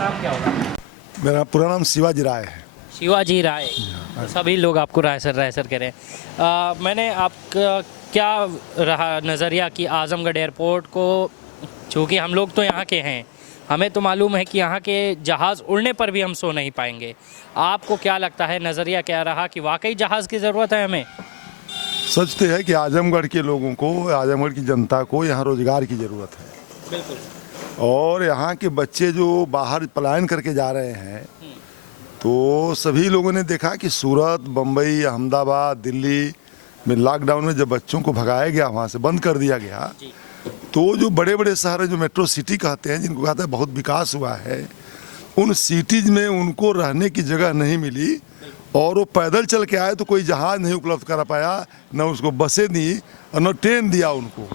नाम क्या होगा? मेरा पूरा नाम शिवाजी राय है। शिवाजी राय। तो सभी लोग आपको राय सर कह रहे हैं। मैंने आपका क्या रहा नज़रिया कि आजमगढ़ एयरपोर्ट को, चूँकि हम लोग तो यहाँ के हैं, हमें तो मालूम है कि यहाँ के जहाज़ उड़ने पर भी हम सो नहीं पाएंगे। आपको क्या लगता है, नज़रिया क्या रहा कि वाकई जहाज़ की ज़रूरत है हमें? सच तो है कि आजमगढ़ के लोगों को, आजमगढ़ की जनता को यहाँ रोजगार की ज़रूरत है। बिल्कुल। और यहाँ के बच्चे जो बाहर पलायन करके जा रहे हैं, तो सभी लोगों ने देखा कि सूरत, बम्बई, अहमदाबाद, दिल्ली में लॉकडाउन में जब बच्चों को भगाया गया, वहाँ से बंद कर दिया गया, तो जो बड़े बड़े शहर जो मेट्रो सिटी कहते हैं, जिनको कहते हैं बहुत विकास हुआ है, उन सिटीज़ में उनको रहने की जगह नहीं मिली और वो पैदल चल के आए तो कोई जहाज़ नहीं उपलब्ध करा पाया, न उसको बसें दी और न ट्रेन दिया उनको,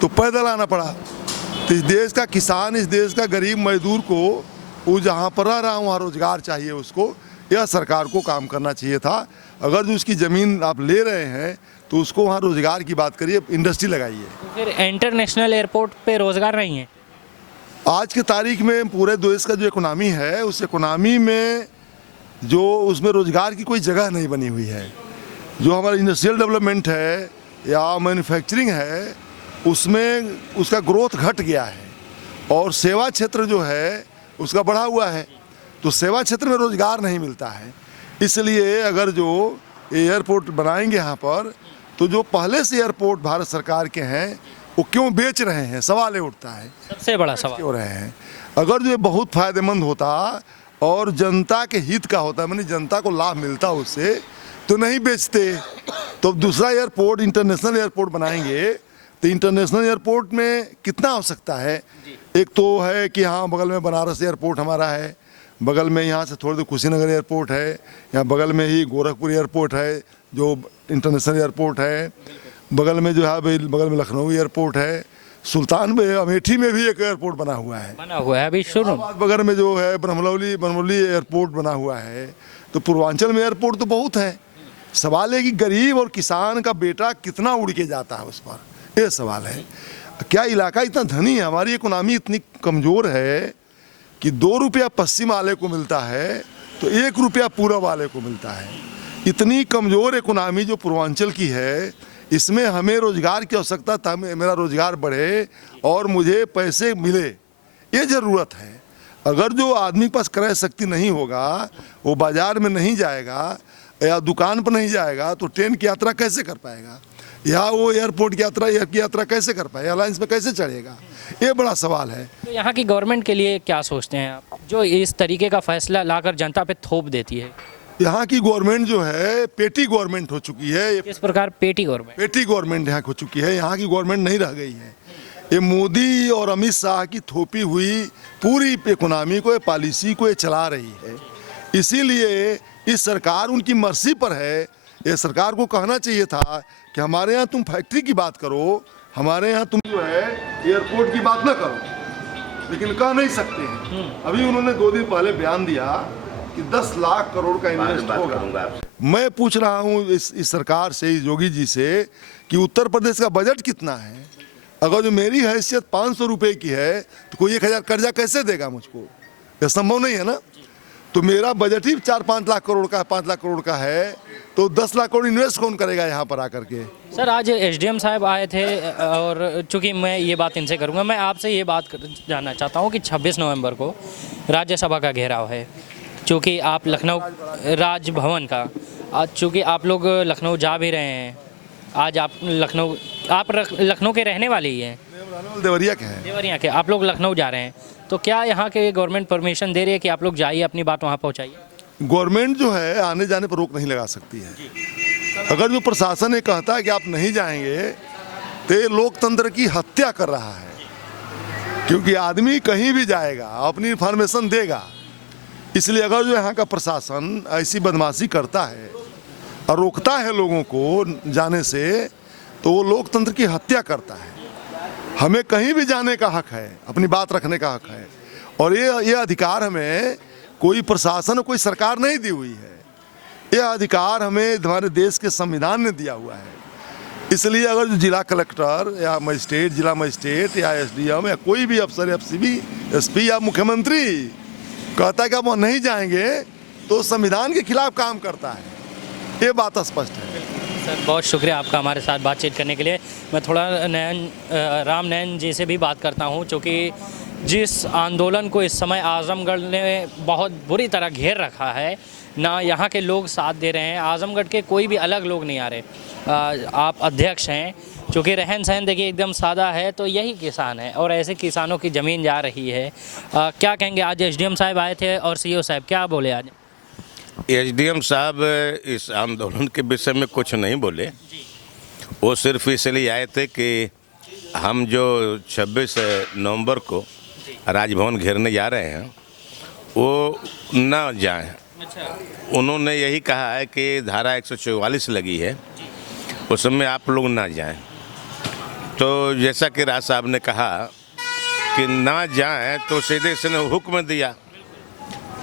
तो पैदल आना पड़ा। तो इस देश का किसान, इस देश का गरीब मजदूर को वो जहाँ पर रह रहा वहाँ रोजगार चाहिए उसको। यह सरकार को काम करना चाहिए था। अगर जो उसकी ज़मीन आप ले रहे हैं तो उसको वहाँ रोजगार की बात करिए, इंडस्ट्री लगाइए। फिर इंटरनेशनल एयरपोर्ट पे रोज़गार नहीं है? आज के तारीख में पूरे देश का जो इकोनॉमी है, उस इकोनॉमी में जो उसमें रोजगार की कोई जगह नहीं बनी हुई है। जो हमारा इंडस्ट्रियल डेवलपमेंट है या मैन्युफैक्चरिंग है, उसमें उसका ग्रोथ घट गया है और सेवा क्षेत्र जो है उसका बढ़ा हुआ है। तो सेवा क्षेत्र में रोजगार नहीं मिलता है। इसलिए अगर जो एयरपोर्ट बनाएंगे यहाँ पर, तो जो पहले से एयरपोर्ट भारत सरकार के हैं वो क्यों बेच रहे हैं, सवाल ये उठता है। सबसे बड़ा सवाल क्यों रहे हैं? अगर जो ये बहुत फायदेमंद होता और जनता के हित का होता, मानी जनता को लाभ मिलता उससे, तो नहीं बेचते। तो दूसरा एयरपोर्ट, इंटरनेशनल एयरपोर्ट बनाएंगे तो इंटरनेशनल एयरपोर्ट में कितना आवश्यकता है? एक तो है कि हाँ, बगल में बनारस एयरपोर्ट हमारा है, बगल में यहाँ से थोड़ी देर कुशीनगर एयरपोर्ट है, यहाँ बगल में ही गोरखपुर एयरपोर्ट है जो इंटरनेशनल एयरपोर्ट है, बगल में जो है बगल में लखनऊ एयरपोर्ट है, सुल्तान में अमेठी में भी एक एयरपोर्ट बना हुआ है अभी शुरू। बगल में जो है बनमौली एयरपोर्ट बना हुआ है। तो पूर्वांचल में एयरपोर्ट तो बहुत है। सवाल है कि गरीब और किसान का बेटा कितना उड़ के जाता है उस पर, ये सवाल है। क्या इलाका इतना धनी है? हमारी इकोनॉमी इतनी कमज़ोर है कि 2 रुपया पश्चिम वाले को मिलता है तो 1 रुपया पूर्व वाले को मिलता है। इतनी कमज़ोर इकोनॉमी जो पूर्वांचल की है, इसमें हमें रोज़गार की आवश्यकता था, मेरा रोज़गार बढ़े और मुझे पैसे मिले, ये ज़रूरत है। अगर जो आदमी के पास क्रय शक्ति नहीं होगा, वो बाज़ार में नहीं जाएगा या दुकान पर नहीं जाएगा, तो ट्रेन की यात्रा कैसे कर पाएगा, या वो एयरपोर्ट की यात्रा कैसे कर पाएगा, एयरलाइंस में कैसे चढ़ेगा? ये बड़ा सवाल है। तो यहाँ की गवर्नमेंट के लिए क्या सोचते हैं आप, जो इस तरीके का फैसला लाकर जनता पे थोप देती है? यहाँ की गवर्नमेंट जो है पेटी गवर्नमेंट हो चुकी है। किस प्रकार पेटी गवर्नमेंट? पेटी गवर्नमेंट यहाँ हो चुकी है। यहाँ की गवर्नमेंट नहीं रह गई है। ये मोदी और अमित शाह की थोपी हुई पूरी इकोनॉमी को, पॉलिसी को ये चला रही है। इसीलिए इस सरकार उनकी मर्जी पर है। ये सरकार को कहना चाहिए था कि हमारे यहाँ तुम फैक्ट्री की बात करो, हमारे यहाँ तुम जो है एयरपोर्ट की बात ना करो, लेकिन कह नहीं सकते हैं। अभी उन्होंने 2 दिन पहले बयान दिया कि 10 लाख करोड़ का इन्वेस्ट होगा। मैं पूछ रहा हूँ इस सरकार से, इस योगी जी से, कि उत्तर प्रदेश का बजट कितना है? अगर जो मेरी हैसियत 500 रुपये की है तो कोई 1000 कर्जा कैसे देगा मुझको? यह संभव नहीं है ना। तो मेरा बजट ही 4-5 लाख करोड़ का, 5 लाख करोड़ का है, तो 10 लाख करोड़ इन्वेस्ट कौन करेगा यहाँ पर आकर के? सर, आज एसडीएम साहब आए थे और चूंकि मैं ये बात इनसे करूँगा, मैं आपसे ये बात जानना चाहता हूँ कि 26 नवंबर को राज्यसभा का घेराव है, चूँकि आप लखनऊ राजभवन का, आज चूँकि आप लोग लखनऊ जा भी रहे हैं, आज आप लखनऊ के रहने वाले ही हैं? देवरिया के हैं। देवरिया के। आप लोग लखनऊ जा रहे हैं, तो क्या यहाँ के गवर्नमेंट परमिशन दे रही है कि आप लोग जाइए, अपनी बात वहाँ पहुँचाइए? गवर्नमेंट जो है आने जाने पर रोक नहीं लगा सकती है। अगर जो प्रशासन ये कहता है कि आप नहीं जाएंगे तो ये लोकतंत्र की हत्या कर रहा है, क्योंकि आदमी कहीं भी जाएगा, अपनी इन्फॉर्मेशन देगा। इसलिए अगर जो यहाँ का प्रशासन ऐसी बदमाशी करता है और रोकता है लोगों को जाने से, तो वो लोकतंत्र की हत्या करता है। हमें कहीं भी जाने का हक है, अपनी बात रखने का हक है, और ये अधिकार हमें कोई प्रशासन, कोई सरकार नहीं दी हुई है। ये अधिकार हमें हमारे देश के संविधान ने दिया हुआ है। इसलिए अगर जो जिला कलेक्टर या मजिस्ट्रेट, जिला मजिस्ट्रेट या एसडीएम या कोई भी अफसर, एसपी या मुख्यमंत्री कहता है कि अब वो नहीं जाएंगे तो संविधान के खिलाफ काम करता है, ये बात स्पष्ट है। सर बहुत शुक्रिया आपका हमारे साथ बातचीत करने के लिए। मैं थोड़ा राम नयन जी से भी बात करता हूँ, क्योंकि जिस आंदोलन को इस समय आजमगढ़ ने बहुत बुरी तरह घेर रखा है, ना यहाँ के लोग साथ दे रहे हैं, आजमगढ़ के कोई भी अलग लोग नहीं आ रहे। आप अध्यक्ष हैं, चूँकि रहन सहन देखिए एकदम सादा है, तो यही किसान है और ऐसे किसानों की ज़मीन जा रही है। क्या कहेंगे? आज एसडीएम साहब आए थे और सीओ साहब, क्या बोले आज? एसडीएम साहब इस आंदोलन के विषय में कुछ नहीं बोले। वो सिर्फ इसलिए आए थे कि हम जो 26 नवंबर को राजभवन घेरने जा रहे हैं वो ना जाएं। उन्होंने यही कहा है कि धारा 144 लगी है, उसमें आप लोग ना जाएं। तो जैसा कि राज साहब ने कहा कि ना जाएं, तो सीधे से हुक्म दिया,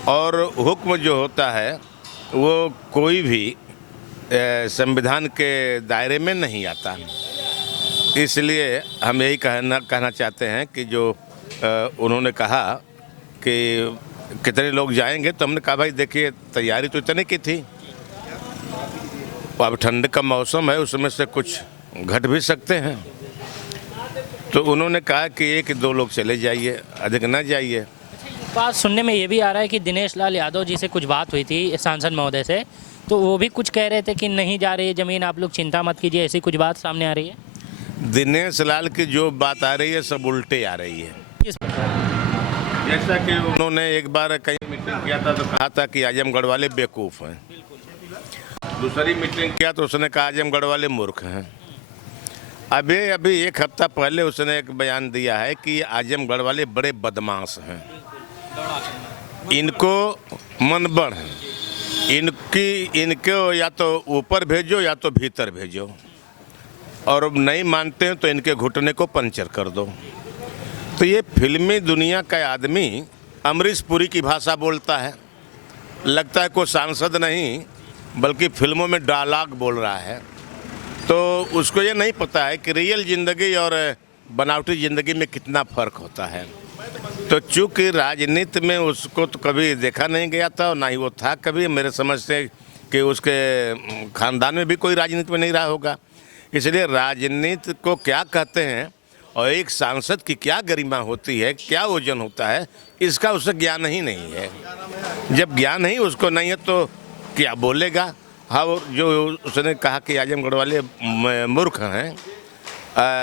और हुक्म जो होता है वो कोई भी संविधान के दायरे में नहीं आता। इसलिए हम यही कहना चाहते हैं कि जो उन्होंने कहा कि कितने लोग जाएंगे, तो हमने कहा भाई देखिए तैयारी तो इतने की थी, अब ठंड का मौसम है, उसमें से कुछ घट भी सकते हैं। तो उन्होंने कहा कि 1-2 लोग चले जाइए, अधिक ना जाइए। बात सुनने में ये भी आ रहा है कि दिनेश लाल यादव जी से कुछ बात हुई थी सांसद महोदय से, तो वो भी कुछ कह रहे थे कि नहीं जा रही है ज़मीन, आप लोग चिंता मत कीजिए, ऐसी कुछ बात सामने आ रही है। दिनेश लाल की जो बात आ रही है सब उल्टे आ रही है। जैसा कि उन्होंने एक बार कहीं मीटिंग किया था तो कहा था कि आजमगढ़ वाले बेवकूफ़ हैं, दूसरी मीटिंग किया तो उसने कहा आजमगढ़ वाले मूर्ख हैं। अभी 1 हफ्ता पहले उसने एक बयान दिया है कि आजमगढ़ वाले बड़े बदमाश हैं, इनको मनबढ़ है, इनको या तो ऊपर भेजो या तो भीतर भेजो, और अब नहीं मानते हैं तो इनके घुटने को पंचर कर दो। तो ये फिल्मी दुनिया का आदमी अमरीश पुरी की भाषा बोलता है, लगता है कोई सांसद नहीं बल्कि फिल्मों में डायलॉग बोल रहा है। तो उसको ये नहीं पता है कि रियल ज़िंदगी और बनावटी ज़िंदगी में कितना फ़र्क होता है। तो चूँकि राजनीति में उसको तो कभी देखा नहीं गया था और ना ही वो था कभी, मेरे समझ से कि उसके ख़ानदान में भी कोई राजनीति में नहीं रहा होगा। इसलिए राजनीति को क्या कहते हैं और एक सांसद की क्या गरिमा होती है, क्या वजन होता है, इसका उसे ज्ञान ही नहीं है। जब ज्ञान ही उसको नहीं है तो क्या बोलेगा। हाँ, जो उसने कहा कि आजमगढ़ वाले मूर्ख हैं,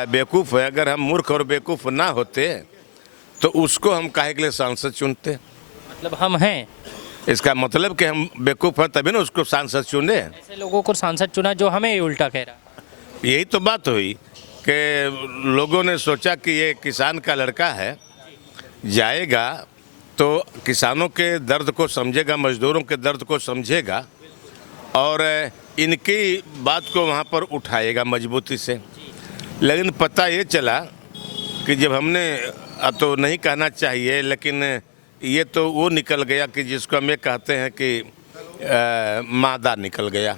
बेवकूफ़ है, अगर हम मूर्ख और बेवकूफ़ ना होते तो उसको हम काहे के लिए सांसद चुनते? मतलब हम हैं, इसका मतलब कि हम बेवकूफ़ हैं तभी ना उसको सांसद चुने। ऐसे लोगों को सांसद चुना जो हमें ही उल्टा कह रहा। यही तो बात हुई कि लोगों ने सोचा कि ये किसान का लड़का है, जाएगा तो किसानों के दर्द को समझेगा, मजदूरों के दर्द को समझेगा और इनकी बात को वहाँ पर उठाएगा मजबूती से। लेकिन पता ये चला कि जब हमने, अब तो नहीं कहना चाहिए, लेकिन ये तो वो निकल गया कि जिसको हम ये कहते हैं कि मादा निकल गया।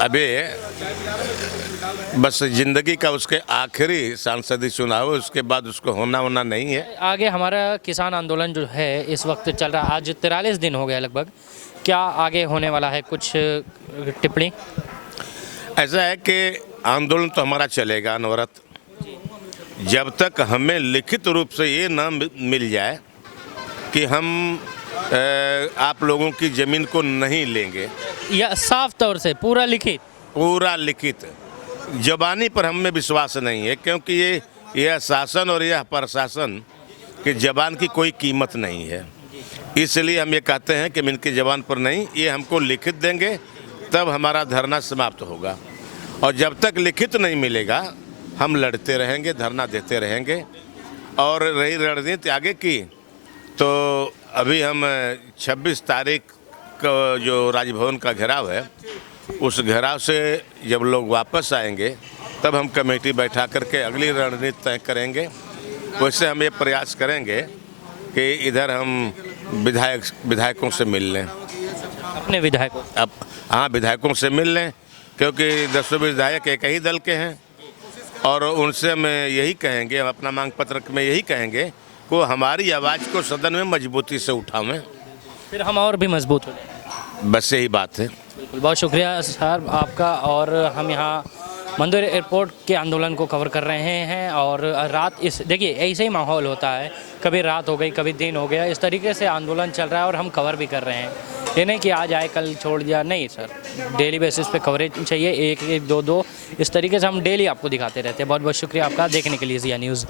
अबे बस ज़िंदगी का उसके आखिरी सांसदी चुनाव, उसके बाद उसको होना नहीं है। आगे हमारा किसान आंदोलन जो है इस वक्त चल रहा है, आज 43 दिन हो गए लगभग, क्या आगे होने वाला है? कुछ टिप्पणी? ऐसा है कि आंदोलन तो हमारा चलेगा अनवरत, जब तक हमें लिखित रूप से ये ना मिल जाए कि हम आप लोगों की ज़मीन को नहीं लेंगे, या साफ तौर से पूरा लिखित ज़बानी पर हमें विश्वास नहीं है, क्योंकि यह शासन और यह प्रशासन की ज़बान की कोई कीमत नहीं है। इसलिए हम ये कहते हैं कि इनकी ज़बान पर नहीं, ये हमको लिखित देंगे तब हमारा धरना समाप्त होगा, और जब तक लिखित नहीं मिलेगा हम लड़ते रहेंगे, धरना देते रहेंगे। और रही रणनीति आगे की, तो अभी हम 26 तारीख का जो राजभवन का घेराव है, उस घेराव से जब लोग वापस आएंगे तब हम कमेटी बैठा करके अगली रणनीति तय करेंगे। वैसे हम ये प्रयास करेंगे कि इधर हम विधायकों से मिल लें, अपने विधायकों, अब हाँ विधायकों से मिल लें, क्योंकि 10 विधायक एक ही दल के हैं, और उनसे हम यही कहेंगे, हम अपना मांग पत्रक में यही कहेंगे को हमारी आवाज़ को सदन में मजबूती से उठावें, फिर हम और भी मजबूत हो जाएंगे। बस यही बात है। बिल्कुल, बहुत शुक्रिया सर आपका। और हम यहाँ मंदोर एयरपोर्ट के आंदोलन को कवर कर रहे हैं। और रात इस देखिए ऐसे ही माहौल होता है, कभी रात हो गई कभी दिन हो गया, इस तरीके से आंदोलन चल रहा है और हम कवर भी कर रहे हैं। ये नहीं कि आज आए कल छोड़ दिया, नहीं सर, डेली बेसिस पे कवरेज चाहिए, एक एक दो दो, इस तरीके से हम डेली आपको दिखाते रहते हैं। बहुत बहुत शुक्रिया आपका देखने के लिए ज़िया न्यूज़।